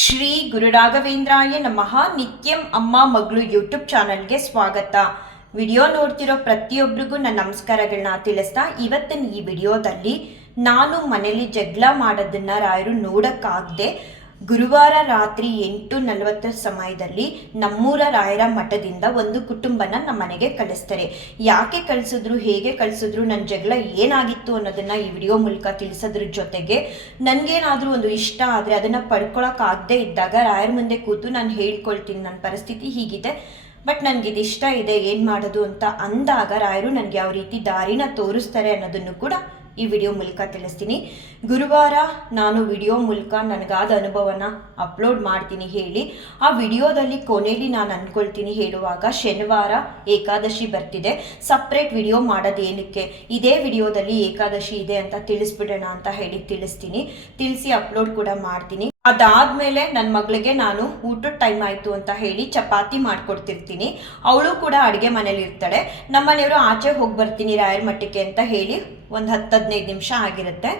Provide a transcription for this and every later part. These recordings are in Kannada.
ಶ್ರೀ ಗುರುರಾಘವೇಂದ್ರಾಯ ನಮಃ. ನಿತ್ಯಂ ಅಮ್ಮ ಮಗಳು ಯೂಟ್ಯೂಬ್ ಚಾನಲ್ಗೆ ಸ್ವಾಗತ. ವಿಡಿಯೋ ನೋಡ್ತಿರೋ ಪ್ರತಿಯೊಬ್ಬರಿಗೂ ನನ್ನ ನಮಸ್ಕಾರಗಳನ್ನ ತಿಳಿಸ್ತಾ, ಇವತ್ತಿನ ಈ ವಿಡಿಯೋದಲ್ಲಿ ನಾನು ಮನೇಲಿ ಜಗಳ ಮಾಡೋದನ್ನ ರಾಯರು ನೋಡೋಕ್ಕಾಗದೆ ಗುರುವಾರ ರಾತ್ರಿ ಎಂಟು ನಲವತ್ತರ ಸಮಯದಲ್ಲಿ ನಮ್ಮೂರ ರಾಯರ ಮಠದಿಂದ ಒಂದು ಕುಟುಂಬನ ನಮ್ಮ ಮನೆಗೆ ಕಳಿಸ್ತಾರೆ. ಯಾಕೆ ಕಳಿಸಿದ್ರು, ಹೇಗೆ ಕಳಿಸಿದ್ರು ನನ್ನ ಜಗಳ ಏನಾಗಿತ್ತು ಅನ್ನೋದನ್ನ ಈ ವಿಡಿಯೋ ಮೂಲಕ ತಿಳಿಸೋದ್ರ ಜೊತೆಗೆ ನನಗೇನಾದರೂ ಒಂದು ಇಷ್ಟ ಆದರೆ ಅದನ್ನು ಪಡ್ಕೊಳಕ್ಕಾಗದೇ ಇದ್ದಾಗ ರಾಯರ ಮುಂದೆ ಕೂತು ನಾನು ಹೇಳ್ಕೊಳ್ತೀನಿ ನನ್ನ ಪರಿಸ್ಥಿತಿ ಹೀಗಿದೆ, ಬಟ್ ನನಗೆ ಇದು ಇಷ್ಟ ಇದೆ, ಏನು ಮಾಡೋದು ಅಂತ ಅಂದಾಗ ರಾಯರು ನನಗೆ ಯಾವ ರೀತಿ ದಾರಿನ ತೋರಿಸ್ತಾರೆ ಅನ್ನೋದನ್ನು ಕೂಡ ಈ ವಿಡಿಯೋ ಮೂಲಕ ತಿಳಿಸ್ತೀನಿ. ಗುರುವಾರ ನಾನು ವಿಡಿಯೋ ಮೂಲಕ ನನಗಾದ ಅನುಭವನ ಅಪ್ಲೋಡ್ ಮಾಡ್ತೀನಿ ಹೇಳಿ. ಆ ವಿಡಿಯೋದಲ್ಲಿ ಕೊನೆಯಲ್ಲಿ ನಾನು ಅಂದ್ಕೊಳ್ತೀನಿ ಹೇಳುವಾಗ ಶನಿವಾರ ಏಕಾದಶಿ ಬರ್ತಿದೆ. ಸಪ್ರೇಟ್ ವಿಡಿಯೋ ಮಾಡೋದೇನಕ್ಕೆ? ಇದೇ ವಿಡಿಯೋದಲ್ಲಿ ಏಕಾದಶಿ ಇದೆ ಅಂತ ತಿಳಿಸ್ಬಿಡೋಣ ಅಂತ ಹೇಳಿ ತಿಳಿಸ್ತೀನಿ. ತಿಳಿಸಿ ಅಪ್ಲೋಡ್ ಕೂಡ ಮಾಡ್ತೀನಿ. ಅದಾದ್ಮೇಲೆ ನನ್ನ ಮಗಳಿಗೆ ನಾನು ಊಟದ ಟೈಮ್ ಆಯಿತು ಅಂತ ಹೇಳಿ ಚಪಾತಿ ಮಾಡಿಕೊಡ್ತಿರ್ತೀನಿ. ಅವಳು ಕೂಡ ಅಡುಗೆ ಮನೇಲಿ ಇರ್ತಾಳೆ. ನಮ್ಮನೆಯವರು ಆಚೆ ಹೋಗಿ ಬರ್ತೀನಿ ರಾಯರ ಮಟ್ಟಿಗೆ ಅಂತ ಹೇಳಿ ಒಂದು ಹತ್ತು ಹದಿನೈದು ನಿಮಿಷ ಆಗಿರುತ್ತೆ.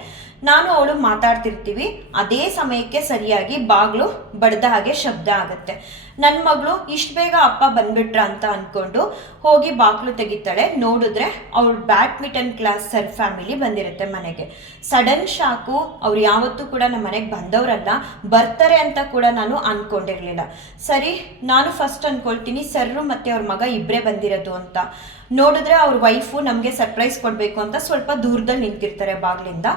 ನಾನು ಅವಳು ಮಾತಾಡ್ತಿರ್ತೀವಿ, ಅದೇ ಸಮಯಕ್ಕೆ ಸರಿಯಾಗಿ ಬಾಗಿಲು ಬಡ್ದ ಹಾಗೆ ಶಬ್ದ ಆಗುತ್ತೆ. ನನ್ನ ಮಗಳು ಇಷ್ಟು ಬೇಗ ಅಪ್ಪ ಬಂದ್ಬಿಟ್ರ ಅಂತ ಅಂದ್ಕೊಂಡು ಹೋಗಿ ಬಾಗಿಲು ತೆಗಿತಾಳೆ. ನೋಡಿದ್ರೆ ಅವಳು ಬ್ಯಾಡ್ಮಿಂಟನ್ ಕ್ಲಾಸ್ ಸರ್ ಫ್ಯಾಮಿಲಿ ಬಂದಿರುತ್ತೆ ಮನೆಗೆ. ಸಡನ್ ಶಾಕು, ಅವ್ರು ಯಾವತ್ತೂ ಕೂಡ ನಮ್ಮ ಮನೆಗೆ ಬಂದವರಲ್ಲ, ಬರ್ತಾರೆ ಅಂತ ಕೂಡ ನಾನು ಅಂದ್ಕೊಂಡಿರಲಿಲ್ಲ ಸರಿ, ನಾನು ಫಸ್ಟ್ ಅಂದ್ಕೊಳ್ತೀನಿ ಸರ್ರು ಮತ್ತು ಅವ್ರ ಮಗ ಇಬ್ಬರೇ ಬಂದಿರೋದು ಅಂತ. ನೋಡಿದ್ರೆ ಅವ್ರ ವೈಫು ನಮಗೆ ಸರ್ಪ್ರೈಸ್ ಕೊಡಬೇಕು ಅಂತ ಸ್ವಲ್ಪ ದೂರದಲ್ಲಿ ನಿಂತಿರ್ತಾರೆ ಬಾಗಿಲಿಂದ.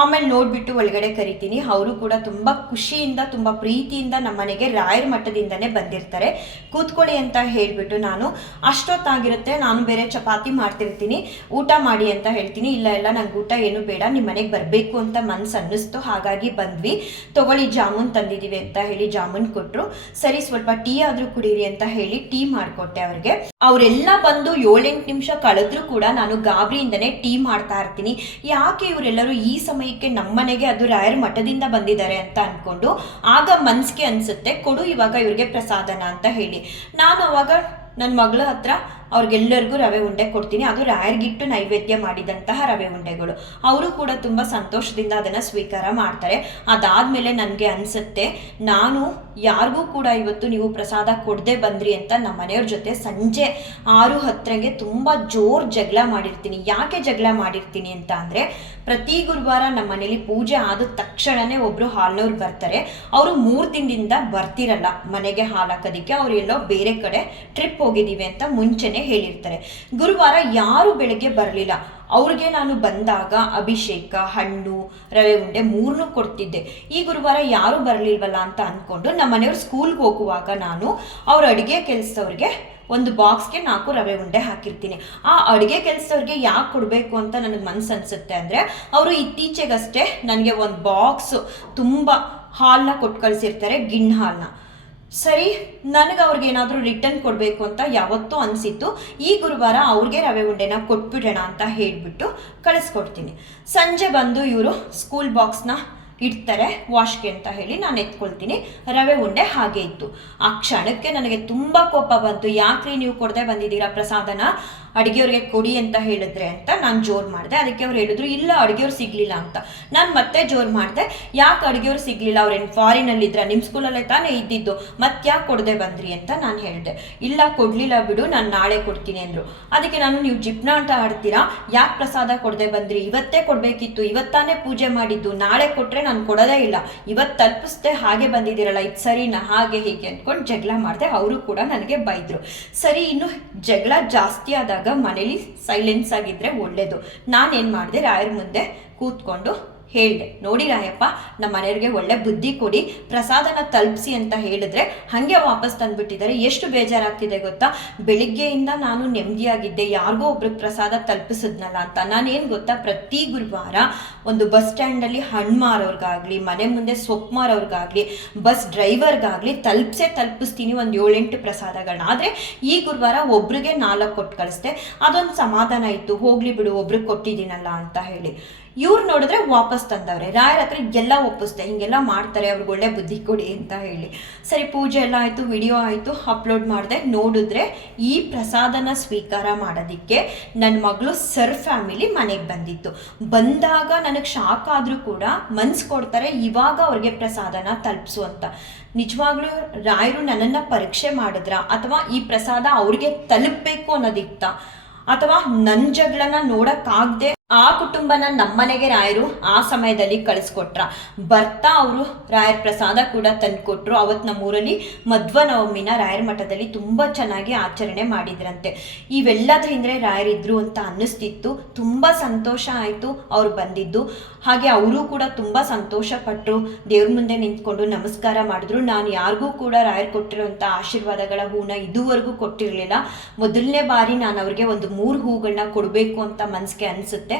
ಆಮೇಲೆ ನೋಡಿಬಿಟ್ಟು ಒಳಗಡೆ ಕರಿತೀನಿ. ಅವರು ಕೂಡ ತುಂಬ ಖುಷಿಯಿಂದ, ತುಂಬ ಪ್ರೀತಿಯಿಂದ ನಮ್ಮ ಮನೆಗೆ ರಾಯರ ಮಠದಿಂದನೇ ಬಂದಿರ್ತಾರೆ. ಕೂತ್ಕೊಳ್ಳಿ ಅಂತ ಹೇಳಿಬಿಟ್ಟು ನಾನು ಅಷ್ಟೊತ್ತಾಗಿರುತ್ತೆ, ನಾನು ಬೇರೆ ಚಪಾತಿ ಮಾಡ್ತಿರ್ತೀನಿ, ಊಟ ಮಾಡಿ ಅಂತ ಹೇಳ್ತೀನಿ. ಇಲ್ಲ ಇಲ್ಲ, ನಂಗೆ ಊಟ ಏನು ಬೇಡ ನಿಮ್ಮ ಮನೆಗೆ ಬರಬೇಕು ಅಂತ ಮನಸ್ಸು ಅನ್ನಿಸ್ತು. ಹಾಗಾಗಿ ಬಂದ್ವಿ. ತಗೊಳ್ಳಿ, ಜಾಮೂನ್ ತಂದಿದ್ದೀವಿ ಅಂತ ಹೇಳಿ ಜಾಮೂನ್ ಕೊಟ್ಟರು ಸರಿ, ಸ್ವಲ್ಪ ಟೀ ಆದರೂ ಕುಡೀರಿ ಅಂತ ಹೇಳಿ ಟೀ ಮಾಡಿಕೊಟ್ಟೆ ಅವ್ರಿಗೆ. ಅವರೆಲ್ಲ ಬಂದು ಏಳೆಂಟು ನಿಮಿಷ ಕಳೆದ್ರೂ ಕೂಡ ನಾನು ಗಾಬರಿಯಿಂದನೇ ಟೀ ಮಾಡ್ತಾ ಇರ್ತೀನಿ. ಯಾಕೆ ಇವರೆಲ್ಲರೂ ಈ ಸಮಯಕ್ಕೆ ನಮ್ಮನೆಗೆ ಅದು ರಾಯರ ಮಠದಿಂದ ಬಂದಿದ್ದಾರೆ ಅಂತ ಅಂದ್ಕೊಂಡು ಆಗ ಮನ್ಸಿಗೆ ಅನ್ಸುತ್ತೆ, ಕೊಡು ಇವಾಗ ಇವ್ರಿಗೆ ಪ್ರಸಾದನ ಅಂತ ಹೇಳಿ. ನಾನು ಅವಾಗ ನನ್ನ ಮಗಳ ಹತ್ರ ಅವ್ರಿಗೆಲ್ಲರಿಗೂ ರವೆ ಉಂಡೆ ಕೊಡ್ತೀನಿ. ಅದು ರಾಯರ್ಗಿಟ್ಟು ನೈವೇದ್ಯ ಮಾಡಿದಂತಹ ರವೆ ಉಂಡೆಗಳು. ಅವರು ಕೂಡ ತುಂಬ ಸಂತೋಷದಿಂದ ಅದನ್ನು ಸ್ವೀಕಾರ ಮಾಡ್ತಾರೆ. ಅದಾದಮೇಲೆ ನನಗೆ ಅನಿಸುತ್ತೆ, ನಾನು ಯಾರಿಗೂ ಕೂಡ ಇವತ್ತು ನೀವು ಪ್ರಸಾದ ಕೊಡದೆ ಬಂದ್ರಿ ಅಂತ ನಮ್ಮ ಮನೆಯವ್ರ ಜೊತೆ ಸಂಜೆ ಆರು ಹತ್ತರಂಗೆ ತುಂಬ ಜೋರು ಜಗಳ ಮಾಡಿರ್ತೀನಿ. ಯಾಕೆ ಜಗಳ ಮಾಡಿರ್ತೀನಿ ಅಂತ ಅಂದರೆ, ಪ್ರತಿ ಗುರುವಾರ ನಮ್ಮ ಮನೇಲಿ ಪೂಜೆ ಆದ ತಕ್ಷಣವೇ ಒಬ್ಬರು ಹಾಲ್ನವ್ರು ಬರ್ತಾರೆ. ಅವರು ಮೂರು ದಿನದಿಂದ ಬರ್ತಿರಲ್ಲ ಮನೆಗೆ ಹಾಲು ಹಾಕೋದಕ್ಕೆ. ಅವ್ರು ಎಲ್ಲೋ ಬೇರೆ ಕಡೆ ಟ್ರಿಪ್ ಹೋಗಿದ್ದೀವಿ ಅಂತ ಮುಂಚೆನೇ ಹೇಳಿರ್ತಾರೆ. ಗುರುವಾರ ಯಾರು ಬೆಳಗ್ಗೆ ಬರಲಿಲ್ಲ. ಅವ್ರಿಗೆ ನಾನು ಬಂದಾಗ ಅಭಿಷೇಕ, ಹಣ್ಣು, ರವೆ ಉಂಡೆ ಮೂರನ್ನೂ ಕೊಡ್ತಿದ್ದೆ. ಈ ಗುರುವಾರ ಯಾರು ಬರಲಿಲ್ವಲ್ಲ ಅಂತ ಅಂದ್ಕೊಂಡು ನಮ್ಮ ಮನೆಯವ್ರು ಸ್ಕೂಲ್ಗೆ ಹೋಗುವಾಗ ನಾನು ಅವ್ರ ಅಡುಗೆ ಕೆಲಸದವ್ರಿಗೆ ಒಂದು ಬಾಕ್ಸ್ಗೆ ನಾಲ್ಕು ರವೆ ಉಂಡೆ ಹಾಕಿರ್ತೀನಿ. ಆ ಅಡುಗೆ ಕೆಲಸದವ್ರಿಗೆ ಯಾಕೆ ಕೊಡಬೇಕು ಅಂತ ನನಗೆ ಮನ್ಸು ಅನಿಸುತ್ತೆ ಅಂದರೆ, ಅವರು ಇತ್ತೀಚೆಗಷ್ಟೇ ನನಗೆ ಒಂದು ಬಾಕ್ಸ್ ತುಂಬ ಹಾಲನ್ನ ಕೊಟ್ಟು ಕಳಿಸಿರ್ತಾರೆ, ಗಿಣ್ಣು ಹಾಲನ್ನ ಸರಿ, ನನಗೆ ಅವ್ರಿಗೆ ಏನಾದರೂ ರಿಟರ್ನ್ ಕೊಡಬೇಕು ಅಂತ ಯಾವತ್ತೂ ಅನಿಸಿತ್ತು. ಈ ಗುರುವಾರ ಅವ್ರಿಗೆ ರವೆ ಉಂಡೆನ ಕೊಟ್ಬಿಡೋಣ ಅಂತ ಹೇಳಿಬಿಟ್ಟು ಕಳಿಸ್ಕೊಡ್ತೀನಿ. ಸಂಜೆ ಬಂದು ಇವರು ಸ್ಕೂಲ್ ಬಾಕ್ಸ್ನ ಇಡ್ತಾರೆ ವಾಶ್ಗೆ ಅಂತ ಹೇಳಿ ನಾನು ಎತ್ಕೊಳ್ತೀನಿ. ರವೆ ಉಂಡೆ ಹಾಗೆ ಇತ್ತು. ಆ ಕ್ಷಣಕ್ಕೆ ನನಗೆ ತುಂಬ ಕೋಪ ಬಂತು. ಯಾಕ್ರಿ ನೀವು ಕೊಡದೆ ಬಂದಿದ್ದೀರಾ ಪ್ರಸಾದನ? ಅಡುಗೆಯವ್ರಿಗೆ ಕೊಡಿ ಅಂತ ಹೇಳಿದ್ರೆ ಅಂತ ನಾನು ಜೋರು ಮಾಡಿದೆ. ಅದಕ್ಕೆ ಅವ್ರು ಹೇಳಿದ್ರು, ಇಲ್ಲ, ಅಡುಗೆಯವ್ರು ಸಿಗಲಿಲ್ಲ ಅಂತ. ನಾನು ಮತ್ತೆ ಜೋರು ಮಾಡಿದೆ. ಯಾಕೆ ಅಡುಗೆಯವ್ರು ಸಿಗಲಿಲ್ಲ? ಅವ್ರೇನು ಫಾರಿನಲ್ಲಿದ್ರ ನಿಮ್ಮ ಸ್ಕೂಲಲ್ಲೇ ತಾನೇ ಇದ್ದಿದ್ದು? ಮತ್ತೆ ಯಾಕೆ ಕೊಡದೆ ಬಂದ್ರಿ ಅಂತ ನಾನು ಹೇಳಿದೆ. ಇಲ್ಲ, ಕೊಡಲಿಲ್ಲ ಬಿಡು, ನಾನು ನಾಳೆ ಕೊಡ್ತೀನಿ ಅಂದರು. ಅದಕ್ಕೆ ನಾನು ನೀವು ಜಿಪ್ನಾಟ ಆಡ್ತೀರಾ? ಯಾಕೆ ಪ್ರಸಾದ ಕೊಡದೆ ಬಂದ್ರಿ? ಇವತ್ತೇ ಕೊಡಬೇಕಿತ್ತು. ಇವತ್ತಾನೇ ಪೂಜೆ ಮಾಡಿದ್ದು. ನಾಳೆ ಕೊಟ್ಟರೆ ನಾನು ಕೊಡೋದೇ ಇಲ್ಲ. ಇವತ್ತು ತಲುಪಿಸ್ದೆ ಹಾಗೆ ಬಂದಿದ್ದೀರಲ್ಲ, ಇದು ಸರಿನಾ? ಹಾಗೆ ಹೀಗೆ ಅಂದ್ಕೊಂಡು ಜಗಳ ಮಾಡಿದೆ. ಅವರು ಕೂಡ ನನಗೆ ಬೈದರು. ಸರಿ, ಇನ್ನು ಜಗಳ ಜಾಸ್ತಿ ಆದಾಗ ಮನೇಲಿ ಸೈಲೆನ್ಸ್ ಆಗಿದ್ರೆ ಒಳ್ಳೇದು. ನಾನೇನು ಮಾಡಿದೆ ರಾಯರ ಮುಂದೆ ಕೂತ್ಕೊಂಡು ಹೇಳಿದೆ ನೋಡಿ ರಾಯಪ್ಪ, ನಮ್ಮ ಮನೆಯವ್ರಿಗೆ ಒಳ್ಳೆ ಬುದ್ಧಿ ಕೊಡಿ, ಪ್ರಸಾದನ ತಲುಪಿಸಿ ಅಂತ ಹೇಳಿದ್ರೆ ಹಾಗೆ ವಾಪಸ್ ತಂದುಬಿಟ್ಟಿದ್ದಾರೆ. ಎಷ್ಟು ಬೇಜಾರಾಗ್ತಿದೆ ಗೊತ್ತಾ? ಬೆಳಿಗ್ಗೆಯಿಂದ ನಾನು ನೆಮ್ಮದಿಯಾಗಿದ್ದೆ. ಯಾರಿಗೋ ಒಬ್ರಿಗೆ ಪ್ರಸಾದ ತಲುಪಿಸಿದ್ನಲ್ಲ ಅಂತ. ನಾನೇನು ಗೊತ್ತಾ? ಪ್ರತಿ ಗುರುವಾರ ಒಂದು ಬಸ್ ಸ್ಟ್ಯಾಂಡಲ್ಲಿ ಹಣ್ಣು ಮಾರೋರ್ಗಾಗಲಿ, ಮನೆ ಮುಂದೆ ಸೊಪ್ಪು ಮಾರೋರ್ಗಾಗಲಿ, ಬಸ್ ಡ್ರೈವರ್ಗಾಗಲಿ ತಲುಪಿಸೇ ತಲುಪಿಸ್ತೀನಿ ಒಂದು ಏಳೆಂಟು ಪ್ರಸಾದಗಳನ್ನ ಆದರೆ ಈ ಗುರುವಾರ ಒಬ್ರಿಗೆ ನಾಲ್ಕು ಕೊಟ್ಟು ಕಳಿಸ್ದೆ. ಅದೊಂದು ಸಮಾಧಾನ ಇತ್ತು. ಹೋಗ್ಲಿ ಬಿಡು, ಒಬ್ರಿಗೆ ಕೊಟ್ಟಿದ್ದೀನಲ್ಲ ಅಂತ ಹೇಳಿ. ಇವ್ರು ನೋಡಿದ್ರೆ ವಾಪಸ್ ತಂದವ್ರೆ. ರಾಯರ ಹತ್ರ ಎಲ್ಲ ಒಪ್ಪಿಸ್ದೆ, ಹಿಂಗೆಲ್ಲ ಮಾಡ್ತಾರೆ, ಅವ್ರಿಗೆ ಒಳ್ಳೆ ಬುದ್ಧಿ ಕೊಡಿ ಅಂತ ಹೇಳಿ. ಸರಿ, ಪೂಜೆ ಎಲ್ಲ ಆಯಿತು, ವಿಡಿಯೋ ಆಯಿತು, ಅಪ್ಲೋಡ್ ಮಾಡಿದೆ. ನೋಡಿದ್ರೆ ಈ ಪ್ರಸಾದನ ಸ್ವೀಕಾರ ಮಾಡೋದಕ್ಕೆ ನನ್ನ ಮಗಳು ಸರ್ ಫ್ಯಾಮಿಲಿ ಮನೆಗೆ ಬಂದಿತ್ತು. ಬಂದಾಗ ನನಗೆ ಶಾಕ್ ಆದರೂ ಕೂಡ ಮನ್ಸು ಕೊಡ್ತಾರೆ, ಇವಾಗ ಅವ್ರಿಗೆ ಪ್ರಸಾದನ ತಲುಪಿಸು ಅಂತ. ನಿಜವಾಗ್ಲೂ ರಾಯರು ನನ್ನನ್ನು ಪರೀಕ್ಷೆ ಮಾಡಿದ್ರ? ಅಥವಾ ಈ ಪ್ರಸಾದ ಅವ್ರಿಗೆ ತಲುಪಬೇಕು ಅನ್ನೋದಿತ್ತ? ಅಥವಾ ನನ್ನ ಜಗಳನ್ನ ನೋಡಕ್ಕಾಗ್ದೆ ಆ ಕುಟುಂಬನ ನಮ್ಮನೆಗೆ ರಾಯರು ಆ ಸಮಯದಲ್ಲಿ ಕಳಿಸ್ಕೊಟ್ರ. ಬರ್ತಾ ಅವರು ರಾಯರ ಪ್ರಸಾದ ಕೂಡ ತಂದುಕೊಟ್ರು. ಅವತ್ತು ನಮ್ಮೂರಲ್ಲಿ ಮಧ್ವ ನವಮಿನ ರಾಯರ ಮಠದಲ್ಲಿ ತುಂಬ ಚೆನ್ನಾಗಿ ಆಚರಣೆ ಮಾಡಿದ್ರಂತೆ. ಇವೆಲ್ಲದ್ರಿಂದ ರಾಯರಿದ್ರು ಅಂತ ಅನ್ನಿಸ್ತಿತ್ತು. ತುಂಬ ಸಂತೋಷ ಆಯಿತು ಅವ್ರು ಬಂದಿದ್ದು. ಹಾಗೆ ಅವರು ಕೂಡ ತುಂಬ ಸಂತೋಷ ಪಟ್ಟರು ದೇವ್ರ ಮುಂದೆ ನಿಂತ್ಕೊಂಡು ನಮಸ್ಕಾರ ಮಾಡಿದ್ರು. ನಾನು ಯಾರಿಗೂ ಕೂಡ ರಾಯರ್ ಕೊಟ್ಟಿರುವಂಥ ಆಶೀರ್ವಾದಗಳ ಹೂನ ಇದುವರೆಗೂ ಕೊಟ್ಟಿರಲಿಲ್ಲ. ಮೊದಲನೇ ಬಾರಿ ನಾನು ಅವ್ರಿಗೆ ಒಂದು ಮೂರು ಹೂಗಳನ್ನ ಕೊಡಬೇಕು ಅಂತ ಮನಸ್ಸಿಗೆ ಅನಿಸುತ್ತೆ.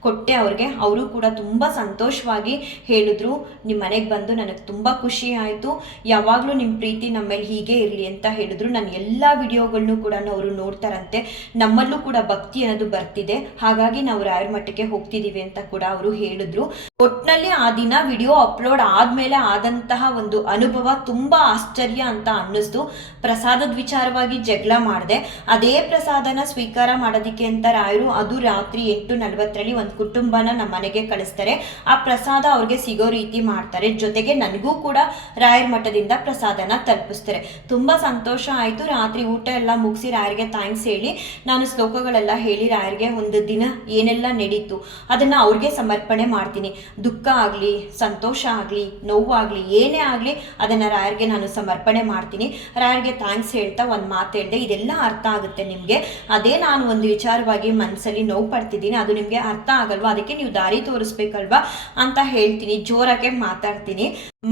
ಕೊಟ್ಟೆ ಅವ್ರಿಗೆ. ಅವರು ಕೂಡ ತುಂಬ ಸಂತೋಷವಾಗಿ ಹೇಳಿದ್ರು. ನಿಮ್ಮ ಮನೆಗೆ ಬಂದು ನನಗೆ ತುಂಬ ಖುಷಿ ಆಯಿತು. ಯಾವಾಗಲೂ ನಿಮ್ಮ ಪ್ರೀತಿ ನಮ್ಮ ಮೇಲೆ ಹೀಗೆ ಇರಲಿ ಅಂತ ಹೇಳಿದ್ರು. ನಾನು ಎಲ್ಲ ವಿಡಿಯೋಗಳನ್ನು ಕೂಡ ಅವರು ನೋಡ್ತಾರಂತೆ. ನಮ್ಮಲ್ಲೂ ಕೂಡ ಭಕ್ತಿ ಅನ್ನೋದು ಬರ್ತಿದೆ. ಹಾಗಾಗಿ ನಾವು ರಾಯರ ಮಠಕ್ಕೆ ಹೋಗ್ತಿದ್ದೀವಿ ಅಂತ ಕೂಡ ಅವರು ಹೇಳಿದ್ರು. ಒಟ್ನಲ್ಲಿ ಆ ದಿನ ವಿಡಿಯೋ ಅಪ್ಲೋಡ್ ಆದಮೇಲೆ ಆದಂತಹ ಒಂದು ಅನುಭವ ತುಂಬ ಆಶ್ಚರ್ಯ ಅಂತ ಅನ್ನಿಸ್ತು. ಪ್ರಸಾದದ ವಿಚಾರವಾಗಿ ಜಗಳ ಮಾಡಿದೆ. ಅದೇ ಪ್ರಸಾದನ ಸ್ವೀಕಾರ ಮಾಡೋದಕ್ಕೆ ಅಂತ ರಾಯರು ಅದು ರಾತ್ರಿ ಎಂಟು ನಲವತ್ತರಲ್ಲಿ ಒಂದು ಕುಟುಂಬನ ನಮ್ಮ ಮನೆಗೆ ಕಳಿಸ್ತಾರೆ. ಆ ಪ್ರಸಾದ ಅವ್ರಿಗೆ ಸಿಗೋ ರೀತಿ ಮಾಡ್ತಾರೆ. ಜೊತೆಗೆ ನನಗೂ ಕೂಡ ರಾಯರ ಮಠದಿಂದ ಪ್ರಸಾದನ ತಲುಪಿಸ್ತಾರೆ. ತುಂಬ ಸಂತೋಷ ಆಯಿತು. ರಾತ್ರಿ ಊಟ ಎಲ್ಲ ಮುಗಿಸಿ ರಾಯರಿಗೆ ಥ್ಯಾಂಕ್ಸ್ ಹೇಳಿ, ನಾನು ಶ್ಲೋಕಗಳೆಲ್ಲ ಹೇಳಿ ರಾಯರಿಗೆ ಒಂದು ದಿನ ಏನೆಲ್ಲ ನಡೀತು ಅದನ್ನು ಅವ್ರಿಗೆ ಸಮರ್ಪಣೆ ಮಾಡ್ತೀನಿ. ದುಃಖ ಆಗಲಿ, ಸಂತೋಷ ಆಗಲಿ ನೋವಾಗಲಿ ಏನೇ ಆಗಲಿ ಅದನ್ನು ರಾಯರಿಗೆ ನಾನು ಸಮರ್ಪಣೆ ಮಾಡ್ತೀನಿ. ರಾಯರಿಗೆ ಥ್ಯಾಂಕ್ಸ್ ಹೇಳ್ತಾ ಒಂದು ಮಾತು ಹೇಳಿದೆ. ಇದೆಲ್ಲ ಅರ್ಥ ಆಗುತ್ತೆ ನಿಮಗೆ. ಅದೇ ನಾನು ಒಂದು ವಿಚಾರವಾಗಿ ಮನಸ್ಸಲ್ಲಿ ನೋವು ಪಡ್ತಿದ್ದೀನಿ. ಅದು ನಿಮಗೆ ಅರ್ಥ ಆಗಲ್ವಾ? ಅದಕ್ಕೆ ನೀವು ದಾರಿ ತೋರಿಸ್ಬೇಕಲ್ವಾ ಅಂತ ಹೇಳ್ತೀನಿ. ಜೋರಾಗೆ ಮಾತಾಡ್ತೀನಿ.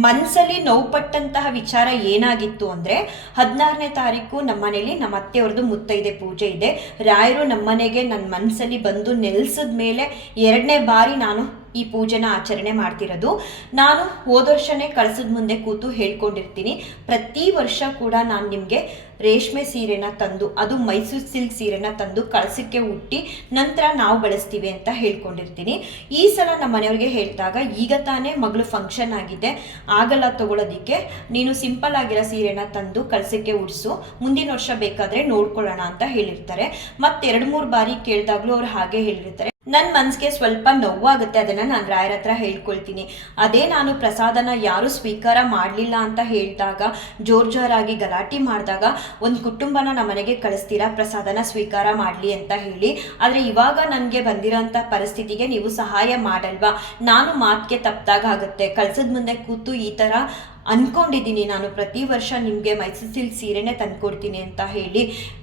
ಮನಸ್ಸಲ್ಲಿ ನೋವು ಪಟ್ಟಂತಹ ವಿಚಾರ ಏನಾಗಿತ್ತು ಅಂದರೆ, ಹದಿನಾರನೇ ತಾರೀಕು ನಮ್ಮ ಮನೇಲಿ ನಮ್ಮ ಅತ್ತೆಯವ್ರದ್ದು ಮುತ್ತೈದೆ ಪೂಜೆ ಇದೆ. ರಾಯರು ನಮ್ಮನೆಗೆ ನನ್ನ ಮನಸ್ಸಲ್ಲಿ ಬಂದು ನೆಲೆಸಿದ ಮೇಲೆ ಎರಡನೇ ಬಾರಿ ನಾನು ಈ ಪೂಜೆನ ಆಚರಣೆ ಮಾಡ್ತಿರೋದು. ನಾನು ಹೋದ ವರ್ಷನೇ ಕಳಸದ ಮುಂದೆ ಕೂತು ಹೇಳ್ಕೊಂಡಿರ್ತೀನಿ. ಪ್ರತಿ ವರ್ಷ ಕೂಡ ನಾನು ನಿಮಗೆ ರೇಷ್ಮೆ ಸೀರೆನ ತಂದು, ಅದು ಮೈಸೂರು ಸಿಲ್ಕ್ ಸೀರೆನ ತಂದು ಕಳಸಕ್ಕೆ ಹುಟ್ಟಿ ನಂತರ ನಾವು ಬಳಸ್ತೀವಿ ಅಂತ ಹೇಳ್ಕೊಂಡಿರ್ತೀನಿ. ಈ ಸಲ ನಮ್ಮ ಮನೆಯವ್ರಿಗೆ ಹೇಳ್ದಾಗ, ಈಗ ತಾನೇ ಮಗಳು ಫಂಕ್ಷನ್ ಆಗಿದೆ, ಆಗಲ್ಲ ತಗೊಳ್ಳೋದಿಕ್ಕೆ ನೀನು ಸಿಂಪಲ್ ಆಗಿರೋ ಸೀರೆನ ತಂದು ಕಳಸಕ್ಕೆ ಉಡಿಸು, ಮುಂದಿನ ವರ್ಷ ಬೇಕಾದರೆ ನೋಡ್ಕೊಳ್ಳೋಣ ಅಂತ ಹೇಳಿರ್ತಾರೆ. ಮತ್ತೆ ಎರಡು ಮೂರು ಬಾರಿ ಕೇಳಿದಾಗಲೂ ಅವ್ರು ಹಾಗೆ ಹೇಳಿರ್ತಾರೆ. ನನ್ನ ಮನಸ್ಸಿಗೆ ಸ್ವಲ್ಪ ನೋವಾಗುತ್ತೆ ಅದನ್ನು ನಾನು ರಾಯರ ಹತ್ರ ಹೇಳ್ಕೊಳ್ತೀನಿ. ಅದೇ ನಾನು ಪ್ರಸಾದನ ಯಾರು ಸ್ವೀಕಾರ ಮಾಡಲಿಲ್ಲ ಅಂತ ಹೇಳಿದಾಗ, ಜೋರ್ ಜೋರಾಗಿ ಗಲಾಟೆ ಮಾಡಿದಾಗ, ಒಂದು ಕುಟುಂಬನ ನಮ್ಮ ಮನೆಗೆ ಕಳಿಸ್ತೀರಾ, ಪ್ರಸಾದನ ಸ್ವೀಕಾರ ಮಾಡಲಿ ಅಂತ ಹೇಳಿ, ಆದರೆ ಇವಾಗ ನನಗೆ ಬಂದಿರೋಂಥ ಪರಿಸ್ಥಿತಿಗೆ ನೀವು ಸಹಾಯ ಮಾಡಲ್ವಾ? ನಾನು ಮಾತಿಗೆ ತಪ್ಪಿದಾಗ ಆಗುತ್ತೆ. ಕಳ್ಸದ ಮುಂದೆ ಕೂತು ಈ ಥರ ಅನ್ಕೊಂಡಿದ್ದೀನಿ ನಾನು. ಪ್ರತಿ ವರ್ಷ ನಿಮಗೆ ಮೈಸೂರು ಸಿಲ್ಕ್ ಸೀರೆನೇ ತಂದುಕೊಡ್ತೀನಿ ಅಂತ ಹೇಳಿ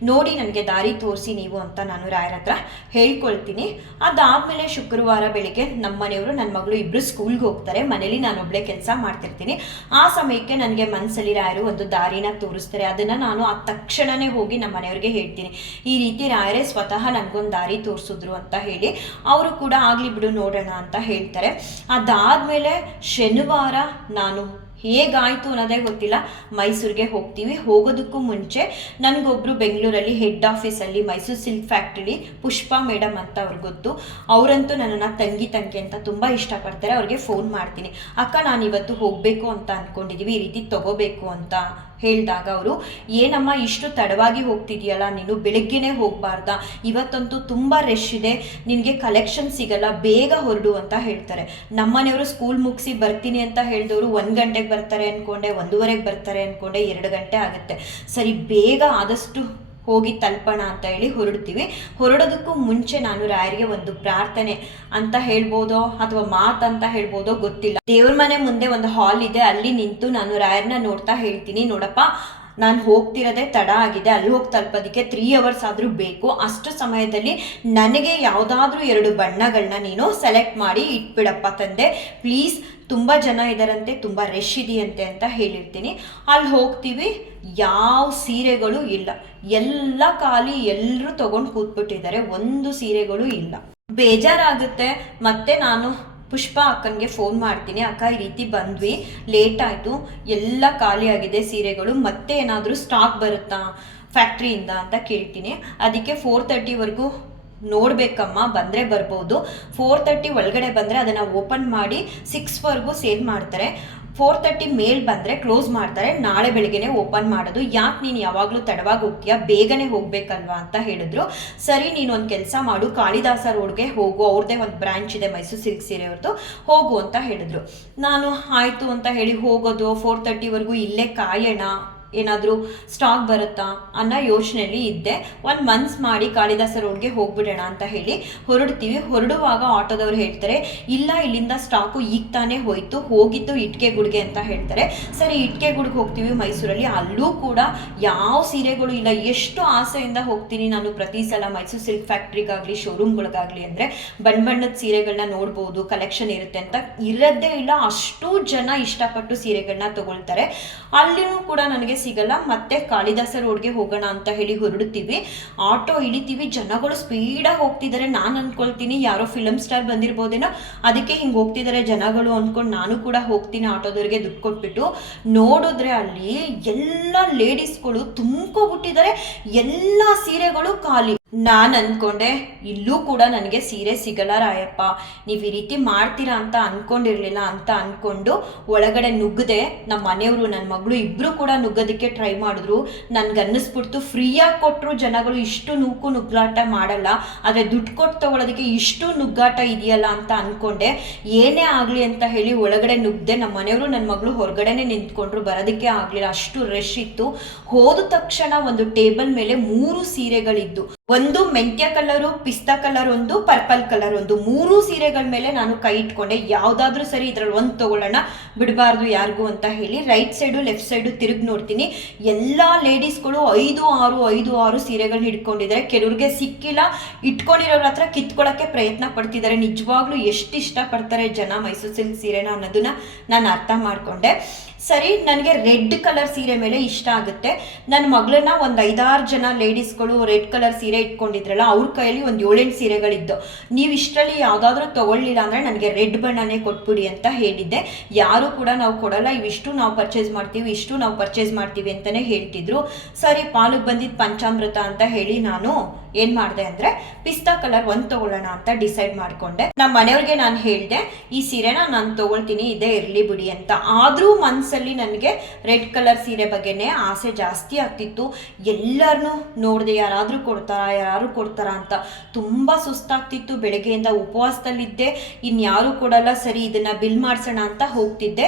ನೋಡಿ ನನಗೆ ದಾರಿ ತೋರಿಸಿ ನೀವು ಅಂತ ನಾನು ರಾಯರ ಹತ್ರ ಹೇಳ್ಕೊಳ್ತೀನಿ. ಅದಾದಮೇಲೆ ಶುಕ್ರವಾರ ಬೆಳಿಗ್ಗೆ ನಮ್ಮ ಮನೆಯವರು ನನ್ನ ಮಗಳು ಇಬ್ಬರು ಸ್ಕೂಲ್ಗೆ ಹೋಗ್ತಾರೆ. ಮನೇಲಿ ನಾನು ಒಬ್ಬಳೇ ಕೆಲಸ ಮಾಡ್ತಿರ್ತೀನಿ. ಆ ಸಮಯಕ್ಕೆ ನನಗೆ ಮನಸ್ಸಲ್ಲಿ ರಾಯರು ಒಂದು ದಾರಿನ ತೋರಿಸ್ತಾರೆ. ಅದನ್ನು ನಾನು ಆ ತಕ್ಷಣವೇ ಹೋಗಿ ನಮ್ಮ ಮನೆಯವ್ರಿಗೆ ಹೇಳ್ತೀನಿ. ಈ ರೀತಿ ರಾಯರೇ ಸ್ವತಃ ನನಗೊಂದು ದಾರಿ ತೋರಿಸಿದ್ರು ಅಂತ ಹೇಳಿ ಅವರು ಕೂಡ ಆಗಲಿ ಬಿಡು ನೋಡೋಣ ಅಂತ ಹೇಳ್ತಾರೆ. ಅದಾದಮೇಲೆ ಶನಿವಾರ ನಾನು ಹೇಗಾಯಿತು ಅನ್ನೋದೇ ಗೊತ್ತಿಲ್ಲ. ಮೈಸೂರಿಗೆ ಹೋಗ್ತೀವಿ. ಹೋಗೋದಕ್ಕೂ ಮುಂಚೆ ನನಗೊಬ್ಬರು ಬೆಂಗಳೂರಲ್ಲಿ ಹೆಡ್ ಆಫೀಸಲ್ಲಿ ಮೈಸೂರು ಸಿಲ್ಕ್ ಫ್ಯಾಕ್ಟ್ರಿಲಿ ಪುಷ್ಪಾ ಮೇಡಮ್ ಅಂತ ಅವ್ರಿಗೆ ಗೊತ್ತು. ಅವರಂತೂ ನನ್ನನ್ನು ತಂಗಿ ತಂಗಿ ಅಂತ ತುಂಬ ಇಷ್ಟಪಡ್ತಾರೆ. ಅವ್ರಿಗೆ ಫೋನ್ ಮಾಡ್ತೀನಿ. ಅಕ್ಕ ನಾನು ಇವತ್ತು ಹೋಗಬೇಕು ಅಂತ ಅಂದ್ಕೊಂಡಿದ್ದೀವಿ ಈ ರೀತಿ ತಗೋಬೇಕು ಅಂತ. ಹೇಳಿದಾಗ ಅವರು, ಏನಮ್ಮ, ಇಷ್ಟು ತಡವಾಗಿ ಹೋಗ್ತಿದೆಯಲ್ಲ, ನೀನು ಬೆಳಗ್ಗೆನೇ ಹೋಗಬಾರ್ದಾ, ಇವತ್ತಂತೂ ತುಂಬ ರಶ್ ಇದೆ, ನಿನಗೆ ಕಲೆಕ್ಷನ್ ಸಿಗಲ್ಲ, ಬೇಗ ಹೊರಡು ಅಂತ ಹೇಳ್ತಾರೆ. ನಮ್ಮನೆಯವರು ಸ್ಕೂಲ್ ಮುಗಿಸಿ ಬರ್ತೀನಿ ಅಂತ ಹೇಳಿದವರು ಒಂದು ಗಂಟೆಗೆ ಬರ್ತಾರೆ ಅಂದ್ಕೊಂಡೆ ಒಂದೂವರೆಗೆ ಬರ್ತಾರೆ ಅಂದ್ಕೊಂಡೆ ಎರಡು ಗಂಟೆ ಆಗುತ್ತೆ. ಸರಿ, ಬೇಗ ಆದಷ್ಟು ಹೋಗಿ ತಲ್ಪಣ ಅಂತ ಹೇಳಿ ಹೊರಡ್ತೀವಿ. ಹೊರಡೋದಕ್ಕೂ ಮುಂಚೆ ನಾನು ರಾಯರಿಗೆ ಒಂದು ಪ್ರಾರ್ಥನೆ ಅಂತ ಹೇಳ್ಬೋದೋ ಅಥವಾ ಮಾತಂತ ಹೇಳ್ಬೋದೋ ಗೊತ್ತಿಲ್ಲ. ದೇವ್ರ ಮನೆ ಮುಂದೆ ಒಂದು ಹಾಲ್ ಇದೆ, ಅಲ್ಲಿ ನಿಂತು ನಾನು ರಾಯರ್ನ ನೋಡ್ತಾ ಹೇಳ್ತೀನಿ. ನೋಡಪ್ಪ, ನಾನು ಹೋಗ್ತಿರೋದೇ ತಡ ಆಗಿದೆ. ಅಲ್ಲಿ ಹೋಗಿ ತಲುಪೋದಕ್ಕೆ ತ್ರೀ ಅವರ್ಸ್ ಆದರೂ ಬೇಕು. ಅಷ್ಟು ಸಮಯದಲ್ಲಿ ನನಗೆ ಯಾವುದಾದ್ರೂ ಎರಡು ಬಣ್ಣಗಳನ್ನ ನೀನು ಸೆಲೆಕ್ಟ್ ಮಾಡಿ ಇಟ್ಬಿಡಪ್ಪ ತಂದೆ. ಪ್ಲೀಸ್ ತುಂಬ ಜನ ಇದ್ದಾರಂತೆ ತುಂಬ ರಶ್ ಇದೆಯಂತೆ ಅಂತ ಹೇಳಿರ್ತೀನಿ. ಅಲ್ಲಿ ಹೋಗ್ತೀವಿ, ಯಾವ ಸೀರೆಗಳು ಇಲ್ಲ. ಎಲ್ಲ ಖಾಲಿ ಎಲ್ಲರೂ ತಗೊಂಡು ಕೂತ್ಬಿಟ್ಟಿದ್ದಾರೆ, ಒಂದು ಸೀರೆಗಳು ಇಲ್ಲ. ಬೇಜಾರಾಗುತ್ತೆ. ಮತ್ತೆ ನಾನು ಪುಷ್ಪ ಅಕ್ಕನಿಗೆ ಫೋನ್ ಮಾಡ್ತೀನಿ. ಅಕ್ಕ, ಈ ರೀತಿ ಬಂದ್ವಿ ಲೇಟ್ ಆಯಿತು, ಎಲ್ಲ ಖಾಲಿ ಆಗಿದೆ ಸೀರೆಗಳು, ಮತ್ತೆ ಏನಾದರೂ ಸ್ಟಾಕ್ ಬರುತ್ತಾ ಫ್ಯಾಕ್ಟ್ರಿಯಿಂದ ಅಂತ ಕೇಳ್ತೀನಿ. ಅದಕ್ಕೆ ಫೋರ್ ತರ್ಟಿವರೆಗೂ ನೋಡ್ಬೇಕಮ್ಮ, ಬಂದರೆ ಬರ್ಬೋದು. ಫೋರ್ ತರ್ಟಿ ಒಳಗಡೆ ಬಂದರೆ ಅದನ್ನು ಓಪನ್ ಮಾಡಿ ಸಿಕ್ಸ್ವರೆಗೂ ಸೇಲ್ ಮಾಡ್ತಾರೆ. ಫೋರ್ ತರ್ಟಿ ಮೇಲ್ ಬಂದರೆ ಕ್ಲೋಸ್ ಮಾಡ್ತಾರೆ. ನಾಳೆ ಬೆಳಿಗ್ಗೆನೆ ಓಪನ್ ಮಾಡೋದು. ಯಾಕೆ ನೀನು ಯಾವಾಗಲೂ ತಡವಾಗಿ ಹೋಗ್ತೀಯಾ? ಬೇಗನೆ ಹೋಗಬೇಕಲ್ವಾ ಅಂತ ಹೇಳಿದ್ರು. ಸರಿ, ನೀನು ಒಂದು ಕೆಲಸ ಮಾಡು. ಕಾಳಿದಾಸ ರೋಡ್ಗೆ ಹೋಗು. ಅವ್ರದ್ದೇ ಒಂದು ಬ್ರಾಂಚ್ ಇದೆ ಮೈಸೂರು ಸಿಲ್ಕ್ ಸೀರೆ ಅವ್ರದ್ದು ಹೋಗು ಅಂತ ಹೇಳಿದ್ರು. ನಾನು ಆಯಿತು ಅಂತ ಹೇಳಿ ಹೋಗೋದು. ಫೋರ್ ತರ್ಟಿವರೆಗೂ ಇಲ್ಲೇ ಕಾಯೋಣ. ಏನಾದರೂ ಸ್ಟಾಕ್ ಬರುತ್ತಾ ಅನ್ನೋ ಯೋಚನೆಯಲ್ಲಿ ಇದ್ದೆ. ಒಂದು ಮಂತ್ಸ್ ಮಾಡಿ ಕಾಳಿದಾಸ ರೋಡ್ಗೆ ಹೋಗ್ಬಿಡೋಣ ಅಂತ ಹೇಳಿ ಹೊರಡ್ತೀವಿ. ಹೊರಡುವಾಗ ಆಟೋದವ್ರು ಹೇಳ್ತಾರೆ, ಇಲ್ಲ, ಇಲ್ಲಿಂದ ಸ್ಟಾಕು ಈಗ ತಾನೇ ಹೋಯಿತು. ಹೋಗಿದ್ದು ಇಟ್ಕೆ ಗುಡ್ಗೆ ಅಂತ ಹೇಳ್ತಾರೆ. ಸರಿ, ಇಟ್ಕೆ ಗುಡ್ಗೆ ಹೋಗ್ತೀವಿ ಮೈಸೂರಲ್ಲಿ. ಅಲ್ಲೂ ಕೂಡ ಯಾವ ಸೀರೆಗಳು ಇಲ್ಲ. ಎಷ್ಟು ಆಸೆಯಿಂದ ಹೋಗ್ತೀನಿ ನಾನು ಪ್ರತಿ ಸಲ ಮೈಸೂರು ಸಿಲ್ಕ್ ಫ್ಯಾಕ್ಟ್ರಿಗಾಗಲಿ ಶೋರೂಮ್ಗಳಿಗಾಗಲಿ ಅಂದರೆ ಬಣ್ಣ ಬಣ್ಣದ ಸೀರೆಗಳನ್ನ ನೋಡ್ಬೋದು. ಕಲೆಕ್ಷನ್ ಇರುತ್ತೆ ಅಂತ. ಇರೋದೇ ಇಲ್ಲ. ಅಷ್ಟು ಜನ ಇಷ್ಟಪಟ್ಟು ಸೀರೆಗಳನ್ನ ತಗೊಳ್ತಾರೆ. ಅಲ್ಲಿನೂ ಕೂಡ ನನಗೆ ಸಿಗಲ್ಲ, ಮತ್ತೆ ಕಾಳಿದಾಸ ರೋಡ್ಗೆ ಹೋಗೋಣ ಅಂತ ಹೇಳಿ ಹೊರಡ್ತೀವಿ ಆಟೋ ಇಳಿತೀವಿ, ಜನಗಳು ಸ್ಪೀಡಾಗಿ ಹೋಗ್ತಿದ್ದಾರೆ ನಾನು ಅನ್ಕೊಳ್ತೀನಿ, ಯಾರೋ ಫಿಲಮ್ ಸ್ಟಾರ್ ಬಂದಿರ್ಬೋದೇನೋ, ಅದಕ್ಕೆ ಹಿಂಗೆ ಹೋಗ್ತಿದ್ದಾರೆ ಜನಗಳು ಅಂದ್ಕೊಂಡು ನಾನು ಕೂಡ ಹೋಗ್ತೀನಿ ಆಟೋದವ್ರಿಗೆ ದುಡ್ಡು ಕೊಟ್ಬಿಟ್ಟು. ನೋಡಿದ್ರೆ ಅಲ್ಲಿ ಎಲ್ಲ ಲೇಡೀಸ್ಗಳು ತುಂಬ್ಕೊಬಿಟ್ಟಿದ್ದಾರೆ ಎಲ್ಲ ಸೀರೆಗಳು ಖಾಲಿ. ನಾನು ಅಂದ್ಕೊಂಡೆ ಇಲ್ಲೂ ಕೂಡ ನನಗೆ ಸೀರೆ ಸಿಗಲ್ಲ ರಾಯಪ್ಪ. ನೀವು ಈ ರೀತಿ ಮಾಡ್ತೀರಾ ಅಂತ ಅಂದ್ಕೊಂಡಿರಲಿಲ್ಲ ಅಂತ ಅಂದ್ಕೊಂಡು ಒಳಗಡೆ ನುಗ್ಗದೆ ನಮ್ಮ ಮನೆಯವರು ನನ್ನ ಮಗಳು ಇಬ್ಬರು ಕೂಡ ನುಗ್ಗೋದಕ್ಕೆ ಟ್ರೈ ಮಾಡಿದ್ರು. ನನಗೆ ಅನ್ನಿಸ್ಬಿಡ್ತು, ಫ್ರೀಯಾಗಿ ಕೊಟ್ಟರು ಜನಗಳು ಇಷ್ಟು ನೂಕು ನುಗ್ಗಾಟ ಮಾಡಲ್ಲ. ಆದರೆ ದುಡ್ಡು ಕೊಟ್ಟು ತಗೊಳ್ಳೋದಕ್ಕೆ ಇಷ್ಟು ನುಗ್ಗಾಟ ಇದೆಯಲ್ಲ ಅಂತ ಅಂದ್ಕೊಂಡೆ ಏನೇ ಆಗಲಿ ಅಂತ ಹೇಳಿ ಒಳಗಡೆ ನುಗ್ಗದೆ ನಮ್ಮ ಮನೆಯವರು ನನ್ನ ಮಗಳು ಹೊರಗಡೆನೆ ನಿಂತ್ಕೊಂಡ್ರು, ಬರೋದಕ್ಕೆ ಆಗಲಿಲ್ಲ. ಅಷ್ಟು ರಶ್ ಇತ್ತು. ಹೋದ ತಕ್ಷಣ ಒಂದು ಟೇಬಲ್ ಮೇಲೆ ಮೂರು ಸೀರೆಗಳಿದ್ದು. ಒಂದು ಮೆಂತ್ಯ ಕಲರು, ಪಿಸ್ತಾ ಕಲರ್ ಒಂದು, ಪರ್ಪಲ್ ಕಲರ್ ಒಂದು. ಮೂರು ಸೀರೆಗಳ ಮೇಲೆ ನಾನು ಕೈ ಇಟ್ಕೊಂಡೆ. ಯಾವ್ದಾದ್ರೂ ಸರಿ ಇದ್ರಲ್ಲಿ ಒಂದು ತಗೊಳ್ಳೋಣ, ಬಿಡಬಾರ್ದು ಯಾರಿಗೂ ಅಂತ ಹೇಳಿ ರೈಟ್ ಸೈಡು, ಲೆಫ್ಟ್ ಸೈಡು ತಿರುಗಿ ನೋಡ್ತೀನಿ. ಎಲ್ಲ ಲೇಡೀಸ್ಗಳು ಐದು, ಆರು ಐದು, ಆರು ಸೀರೆಗಳನ್ನ ಹಿಡ್ಕೊಂಡಿದ್ದಾರೆ ಕೆಲವ್ರಿಗೆ ಸಿಕ್ಕಿಲ್ಲ. ಇಟ್ಕೊಂಡಿರೋರ ಹತ್ರ ಕಿತ್ಕೊಳ್ಳೋಕ್ಕೆ ಪ್ರಯತ್ನ ಪಡ್ತಿದ್ದಾರೆ ನಿಜವಾಗ್ಲೂ ಎಷ್ಟು ಇಷ್ಟಪಡ್ತಾರೆ ಜನ ಮೈಸೂರು ಸಿಲ್ಕ್ ಸೀರೆನ ಅನ್ನೋದನ್ನ ನಾನು ಅರ್ಥ ಮಾಡ್ಕೊಂಡೆ. ಸರಿ, ನನಗೆ ರೆಡ್ ಕಲರ್ ಸೀರೆ ಮೇಲೆ ಇಷ್ಟ ಆಗುತ್ತೆ. ನನ್ನ ಮಗಳನ್ನ ಒಂದು ಐದಾರು ಜನ ಲೇಡೀಸ್ಗಳು ರೆಡ್ ಕಲರ್ ಸೀರೆ ಇಟ್ಕೊಂಡಿದ್ರಲ್ಲ, ಅವ್ರ ಕೈಯಲ್ಲಿ ಒಂದು ಏಳೆಂಟು ಸೀರೆಗಳಿದ್ದು. ನೀವು ಇಷ್ಟರಲ್ಲಿ ಯಾವುದಾದ್ರೂ ತೊಗೊಳ್ಳಿಲ್ಲ ಅಂದರೆ ನನಗೆ ರೆಡ್ ಬಣ್ಣನೇ ಕೊಟ್ಬಿಡಿ ಅಂತ ಹೇಳಿದ್ದೆ. ಯಾರು ಕೂಡ ನಾವು ಕೊಡಲ್ಲ, ಇವಿಷ್ಟು ನಾವು ಪರ್ಚೇಸ್ ಮಾಡ್ತೀವಿ, ಇಷ್ಟು ನಾವು ಪರ್ಚೇಸ್ ಮಾಡ್ತೀವಿ ಅಂತಲೇ ಹೇಳ್ತಿದ್ರು. ಸರಿ ಪಾಲಿಗೆ ಬಂದಿದ್ದು ಪಂಚಾಮೃತ ಅಂತ ಹೇಳಿ ನಾನು ಏನು ಮಾಡಿದೆ ಅಂದರೆ, ಪಿಸ್ತಾ ಕಲರ್ ಒಂದು ತಗೊಳ್ಳೋಣ ಅಂತ ಡಿಸೈಡ್ ಮಾಡಿಕೊಂಡೆ. ನಮ್ಮ ಮನೆಯವ್ರಿಗೆ ನಾನು ಹೇಳಿದೆ, ಈ ಸೀರೆನ ನಾನು ತಗೊಳ್ತೀನಿ, ಇದೇ ಇರಲಿ ಬಿಡಿ ಅಂತ. ಆದರೂ ಮನಸ್ಸಲ್ಲಿ ನನಗೆ ರೆಡ್ ಕಲರ್ ಸೀರೆ ಬಗ್ಗೆನೇ ಆಸೆ ಜಾಸ್ತಿ ಆಗ್ತಿತ್ತು. ಎಲ್ಲರನ್ನೂ ನೋಡಿದೆ, ಯಾರಾದರೂ ಕೊಡ್ತಾರಾ ಯಾರು ಕೊಡ್ತಾರಾ ಅಂತ ತುಂಬ ಸುಸ್ತಾಗ್ತಿತ್ತು. ಬೆಳಗ್ಗೆಯಿಂದ ಉಪವಾಸದಲ್ಲಿದ್ದೆ, ಇನ್ಯಾರೂ ಕೊಡಲ್ಲ, ಸರಿ ಇದನ್ನು ಬಿಲ್ ಮಾಡ್ಸೋಣ ಅಂತ ಹೋಗ್ತಿದ್ದೆ.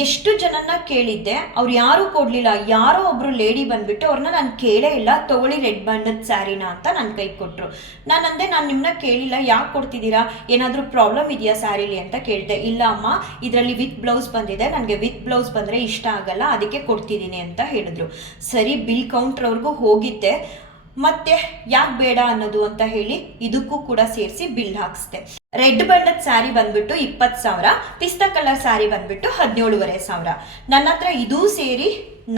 ಎಷ್ಟು ಜನನ್ನ ಕೇಳಿದ್ದೆ, ಅವ್ರು ಯಾರೂ ಕೊಡಲಿಲ್ಲ. ಯಾರೋ ಒಬ್ರು ಲೇಡಿ ಬಂದ್ಬಿಟ್ಟು ಅವ್ರನ್ನ ನಾನು ಕೇಳೇ ಇಲ್ಲ, ತಗೊಳ್ಳಿ ರೆಡ್ ಬಣ್ಣದ ಸ್ಯಾರಿನ ಅಂತ ನನ್ನ ಕೈ ಕೊಟ್ಟರು ನಾನು ಅಂದೆ, ನಾನು ನಿಮ್ಮನ್ನ ಕೇಳಿಲ್ಲ, ಯಾಕೆ ಕೊಡ್ತಿದ್ದೀರಾ? ಏನಾದರೂ ಪ್ರಾಬ್ಲಮ್ ಇದೆಯಾ ಸ್ಯಾರಿಲಿ ಅಂತ ಕೇಳಿದೆ. ಇಲ್ಲ ಅಮ್ಮ, ಇದರಲ್ಲಿ ವಿತ್ ಬ್ಲೌಸ್ ಬಂದಿದೆ, ನನಗೆ ವಿತ್ ಬ್ಲೌಸ್ ಬಂದರೆ ಇಷ್ಟ ಆಗಲ್ಲ, ಅದಕ್ಕೆ ಕೊಡ್ತಿದ್ದೀನಿ ಅಂತ ಹೇಳಿದ್ರು. ಸರಿ, ಬಿಲ್ ಕೌಂಟ್ರವ್ರಿಗೂ ಹೋಗಿದ್ದೆ. ಮತ್ತೆ ಯಾಕೆ ಬೇಡ ಅನ್ನೋದು ಅಂತ ಹೇಳಿ ಇದಕ್ಕೂ ಕೂಡ ಸೇರಿಸಿ ಬಿಲ್ ಹಾಕ್ಸ್ದೆ. ರೆಡ್ ಬಣ್ಣದ ಸ್ಯಾರಿ ಬಂದ್ಬಿಟ್ಟು ಇಪ್ಪತ್ತು ಸಾವಿರ, ಪಿಸ್ತಾ ಕಲರ್ ಸ್ಯಾರಿ ಬಂದ್ಬಿಟ್ಟು ಹದಿನೇಳುವರೆ ಸಾವಿರ. ನನ್ನ ಹತ್ರ ಇದೂ ಸೇರಿ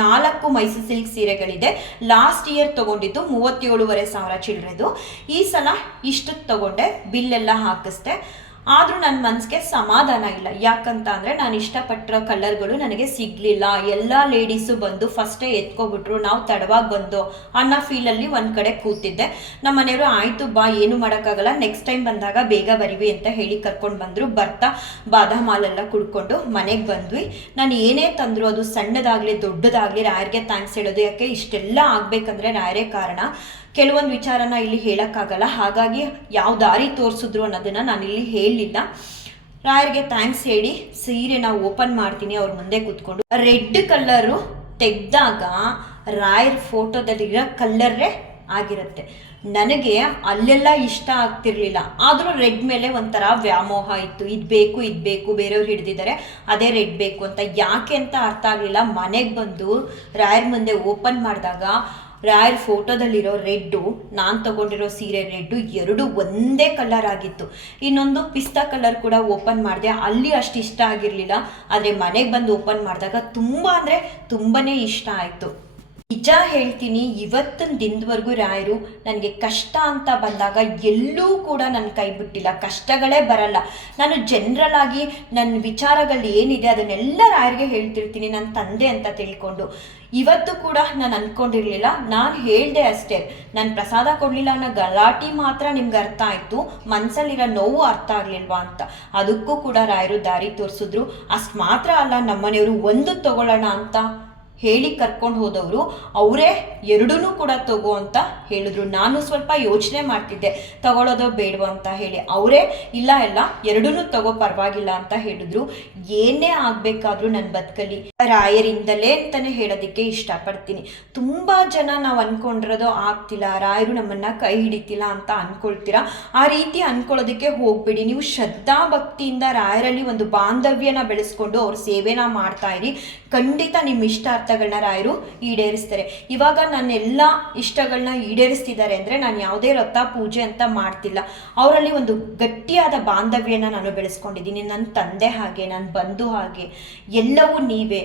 ನಾಲ್ಕು ಮೈಸೂರು ಸಿಲ್ಕ್ ಸೀರೆಗಳಿದೆ. ಲಾಸ್ಟ್ ಇಯರ್ ತಗೊಂಡಿದ್ದು ಮೂವತ್ತೇಳುವರೆ ಸಾವಿರ ಚಿಲ್ಲರೆದು ಈ ಸಲ ಇಷ್ಟಕ್ಕೆ ತೊಗೊಂಡೆ, ಬಿಲ್ಲೆಲ್ಲ ಹಾಕಿಸ್ದೆ. ಆದರೂ ನನ್ನ ಮನಸ್ಸಿಗೆ ಸಮಾಧಾನ ಇಲ್ಲ. ಯಾಕಂತ ಅಂದರೆ ನಾನು ಇಷ್ಟಪಟ್ಟಿರೋ ಕಲರ್ಗಳು ನನಗೆ ಸಿಗಲಿಲ್ಲ. ಎಲ್ಲ ಲೇಡೀಸು ಬಂದು ಫಸ್ಟೇ ಎತ್ಕೊಬಿಟ್ರು. ನಾವು ತಡವಾಗಿ ಬಂದು ಅನ್ನೋ ಫೀಲಲ್ಲಿ ಒಂದು ಕಡೆ ಕೂತಿದ್ದೆ. ನಮ್ಮ ಮನೆಯವರು, ಆಯಿತು ಬಾ, ಏನು ಮಾಡೋಕ್ಕಾಗಲ್ಲ. ನೆಕ್ಸ್ಟ್ ಟೈಮ್ ಬಂದಾಗ ಬೇಗ ಬರಿವಿ ಅಂತ ಹೇಳಿ ಕರ್ಕೊಂಡು ಬಂದರು. ಬರ್ತಾ ಬಾದಾಮ್ ಹಾಲೆಲ್ಲ ಕುಡ್ಕೊಂಡು ಮನೆಗೆ ಬಂದ್ವಿ. ನಾನು ಏನೇ ತಂದರು ಅದು ಸಣ್ಣದಾಗಲಿ ದೊಡ್ಡದಾಗಲಿ, ರಾಯರಿಗೆ ಥ್ಯಾಂಕ್ಸ್ ಹೇಳೋದು ಯಾಕೆ ಇಷ್ಟೆಲ್ಲ ಆಗಬೇಕಂದ್ರೆ ರಾಯರೇ ಕಾರಣ. ಕೆಲವೊಂದು ವಿಚಾರನ ಇಲ್ಲಿ ಹೇಳೋಕ್ಕಾಗಲ್ಲ. ಹಾಗಾಗಿ ಯಾವ ದಾರಿ ತೋರಿಸಿದ್ರು ಅನ್ನೋದನ್ನು ನಾನು ಇಲ್ಲಿ ಹೇಳಲಿಲ್ಲ. ರಾಯರಿಗೆ ಥ್ಯಾಂಕ್ಸ್ ಹೇಳಿ ಸೀರೆ ನಾವು ಓಪನ್ ಮಾಡ್ತೀನಿ. ಅವ್ರ ಮುಂದೆ ಕೂತ್ಕೊಂಡು. ರೆಡ್ ಕಲ್ಲರು ತೆಗೆದಾಗ ರಾಯರ್ ಫೋಟೋದಲ್ಲಿರೋ ಕಲ್ಲರೇ ಆಗಿರುತ್ತೆ. ನನಗೆ ಅಲ್ಲೆಲ್ಲ ಇಷ್ಟ ಆಗ್ತಿರ್ಲಿಲ್ಲ. ಆದರೂ ರೆಡ್ ಮೇಲೆ ಒಂಥರ ವ್ಯಾಮೋಹ ಇತ್ತು. ಇದು ಬೇಕು ಇದು ಬೇಕು, ಬೇರೆಯವ್ರು ಹಿಡ್ದಿದ್ದಾರೆ. ಅದೇ ರೆಡ್ ಬೇಕು ಅಂತ ಯಾಕೆ ಅಂತ ಅರ್ಥ ಆಗಲಿಲ್ಲ. ಮನೆಗೆ ಬಂದು ರಾಯರ್ ಮುಂದೆ ಓಪನ್ ಮಾಡಿದಾಗ ರಾಯರ್ ಫೋಟೋದಲ್ಲಿರೋ ರೆಡ್ಡು, ನಾನು ತಗೊಂಡಿರೋ ಸೀರೆ ರೆಡ್ಡು ಎರಡು ಒಂದೇ ಕಲರ್ ಆಗಿತ್ತು. ಇನ್ನೊಂದು ಪಿಸ್ತಾ ಕಲರ್ ಕೂಡ ಓಪನ್ ಮಾಡಿದೆ. ಅಲ್ಲಿ ಅಷ್ಟು ಇಷ್ಟ ಆಗಿರಲಿಲ್ಲ. ಆದರೆ ಮನೆಗೆ ಬಂದು ಓಪನ್ ಮಾಡಿದಾಗ ತುಂಬ ಅಂದರೆ ತುಂಬಾ ಇಷ್ಟ ಆಯಿತು. ನಿಜ ಹೇಳ್ತೀನಿ, ಇವತ್ತಿನ ದಿನದವರೆಗೂ ರಾಯರು, ನನಗೆ ಕಷ್ಟ ಅಂತ ಬಂದಾಗ ಎಲ್ಲೂ ಕೂಡ ನನ್ನ ಕೈ ಬಿಟ್ಟಿಲ್ಲ, ಕಷ್ಟಗಳೇ ಬರಲ್ಲ. ನಾನು ಜನರಲ್ ಆಗಿ ನನ್ನ ವಿಚಾರಗಳು ಏನಿದೆ ಅದನ್ನೆಲ್ಲ ರಾಯರಿಗೆ ಹೇಳ್ತಿರ್ತೀನಿ ನನ್ನ ತಂದೆ ಅಂತ ತಿಳ್ಕೊಂಡು. ಇವತ್ತು ಕೂಡ ನಾನು ಅಂದ್ಕೊಂಡಿರಲಿಲ್ಲ ನಾನು ಹೇಳಿದೆ ಅಷ್ಟೇ. ನಾನು ಪ್ರಸಾದ ಕೊಡಲಿಲ್ಲ ಅನ್ನೋ ಗಲಾಟಿ ಮಾತ್ರ ನಿಮ್ಗೆ ಅರ್ಥ ಆಯಿತು ಮನಸ್ಸಲ್ಲಿರೋ ನೋವು ಅರ್ಥ ಆಗಲಿಲ್ವಾ ಅಂತ. ಅದಕ್ಕೂ ಕೂಡ ರಾಯರು ದಾರಿ ತೋರಿಸಿದ್ರು. ಅಷ್ಟು ಮಾತ್ರ ಅಲ್ಲ, ನಮ್ಮನೆಯವರು ಒಂದು ತಗೊಳ್ಳೋಣ ಅಂತ. ಹೇಳಿ ಕರ್ಕೊಂಡು ಹೋದವರು, ಅವರೇ ಎರಡೂ ಕೂಡ ತಗೋ ಅಂತ ಹೇಳಿದ್ರು. ನಾನು ಸ್ವಲ್ಪ ಯೋಚನೆ ಮಾಡ್ತಿದ್ದೆ. ತಗೊಳ್ಳೋದೋ ಬೇಡವೋ ಅಂತ ಹೇಳಿ. ಅವರೇ, ಇಲ್ಲ ಇಲ್ಲ ಎರಡೂ ತಗೋ, ಪರವಾಗಿಲ್ಲ ಅಂತ ಹೇಳಿದ್ರು. ಏನೇ ಆಗಬೇಕಾದ್ರೂ ನನ್ನ ಬದುಕಲ್ಲಿ ರಾಯರಿಂದಲೇ ಅಂತಲೇ ಹೇಳೋದಕ್ಕೆ ಇಷ್ಟಪಡ್ತೀನಿ. ತುಂಬ ಜನ ನಾವು ಅನ್ಕೊಂಡಿರೋದು ಆಗ್ತಿಲ್ಲ, ರಾಯರು ನಮ್ಮನ್ನು ಕೈ ಹಿಡಿತಿಲ್ಲ ಅಂತ ಅಂದ್ಕೊಳ್ತೀರಾ ಆ ರೀತಿ ಅಂದ್ಕೊಳ್ಳೋದಕ್ಕೆ ಹೋಗ್ಬೇಡಿ. ನೀವು ಶ್ರದ್ಧಾ ಭಕ್ತಿಯಿಂದ ರಾಯರಲ್ಲಿ ಒಂದು ಬಾಂಧವ್ಯನ ಬೆಳೆಸ್ಕೊಂಡು ಅವ್ರ ಸೇವೆನ ಮಾಡ್ತಾ ಇರಿ. ಖಂಡಿತ ನಿಮ್ಮ ಇಷ್ಟಾರ್ಥಗಳನ್ನ ರಾಯರು ಈಡೇರಿಸ್ತಾರೆ. ಇವಾಗ ನನ್ನ ಎಲ್ಲ ಇಷ್ಟಗಳನ್ನ ಈಡೇರಿಸ್ತಿದ್ದಾರೆ ಅಂದರೆ ನಾನು ಯಾವುದೇ ವ್ರತ ಪೂಜೆ ಅಂತ ಮಾಡ್ತಿಲ್ಲ. ಅವರಲ್ಲಿ ಒಂದು ಗಟ್ಟಿಯಾದ ಬಾಂಧವ್ಯನ ನಾನು ಬೆಳೆಸ್ಕೊಂಡಿದ್ದೀನಿ. ನನ್ನ ತಂದೆ ಹಾಗೆ ನನ್ನ ಬಂಧು ಹಾಗೆ, ಎಲ್ಲವೂ ನೀವೇ.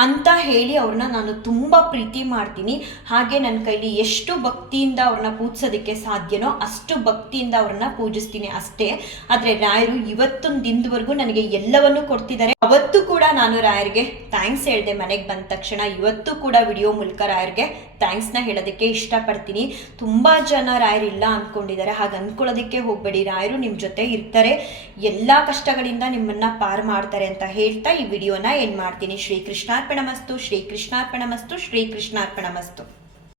ಅಂತ ಹೇಳಿ ಅವ್ರನ್ನ ನಾನು ತುಂಬ ಪ್ರೀತಿ ಮಾಡ್ತೀನಿ. ಹಾಗೆ ನನ್ನ ಕೈಲಿ ಎಷ್ಟು ಭಕ್ತಿಯಿಂದ ಅವ್ರನ್ನ ಪೂಜಿಸೋದಕ್ಕೆ ಸಾಧ್ಯನೋ ಅಷ್ಟು ಭಕ್ತಿಯಿಂದ ಅವ್ರನ್ನ ಪೂಜಿಸ್ತೀನಿ ಅಷ್ಟೇ. ಆದರೆ ರಾಯರು ಇವತ್ತೊಂದು ದಿನದವರೆಗೂ ನನಗೆ ಎಲ್ಲವನ್ನೂ ಕೊಡ್ತಿದ್ದಾರೆ. ಅವತ್ತು ಕೂಡ ನಾನು ರಾಯರಿಗೆ ಥ್ಯಾಂಕ್ಸ್ ಹೇಳಿದೆ ಮನೆಗೆ ಬಂದ ತಕ್ಷಣ. ಇವತ್ತು ಕೂಡ ವಿಡಿಯೋ ಮೂಲಕ ರಾಯರಿಗೆ ಥ್ಯಾಂಕ್ಸ್ನ ಹೇಳೋದಕ್ಕೆ ಇಷ್ಟಪಡ್ತೀನಿ. ತುಂಬ ಜನ ರಾಯರು ಇಲ್ಲ ಅಂದ್ಕೊಂಡಿದ್ದಾರೆ. ಹಾಗೆ ಅಂದ್ಕೊಳ್ಳೋದಕ್ಕೆ ಹೋಗಬೇಡಿ. ರಾಯರು ನಿಮ್ಮ ಜೊತೆ ಇರ್ತಾರೆ. ಎಲ್ಲ ಕಷ್ಟಗಳಿಂದ ನಿಮ್ಮನ್ನ ಪಾರ್ ಮಾಡ್ತಾರೆ ಅಂತ ಹೇಳ್ತಾ ಈ ವಿಡಿಯೋನ ಏನು ಮಾಡ್ತೀನಿ. ಶ್ರೀ ಕೃಷ್ಣಾರ್ಪಣಮಸ್ತು ಶ್ರೀ ಕೃಷ್ಣಾರ್ಪಣಮಸ್ತು ಶ್ರೀ ಕೃಷ್ಣಾರ್ಪಣಮಸ್ತು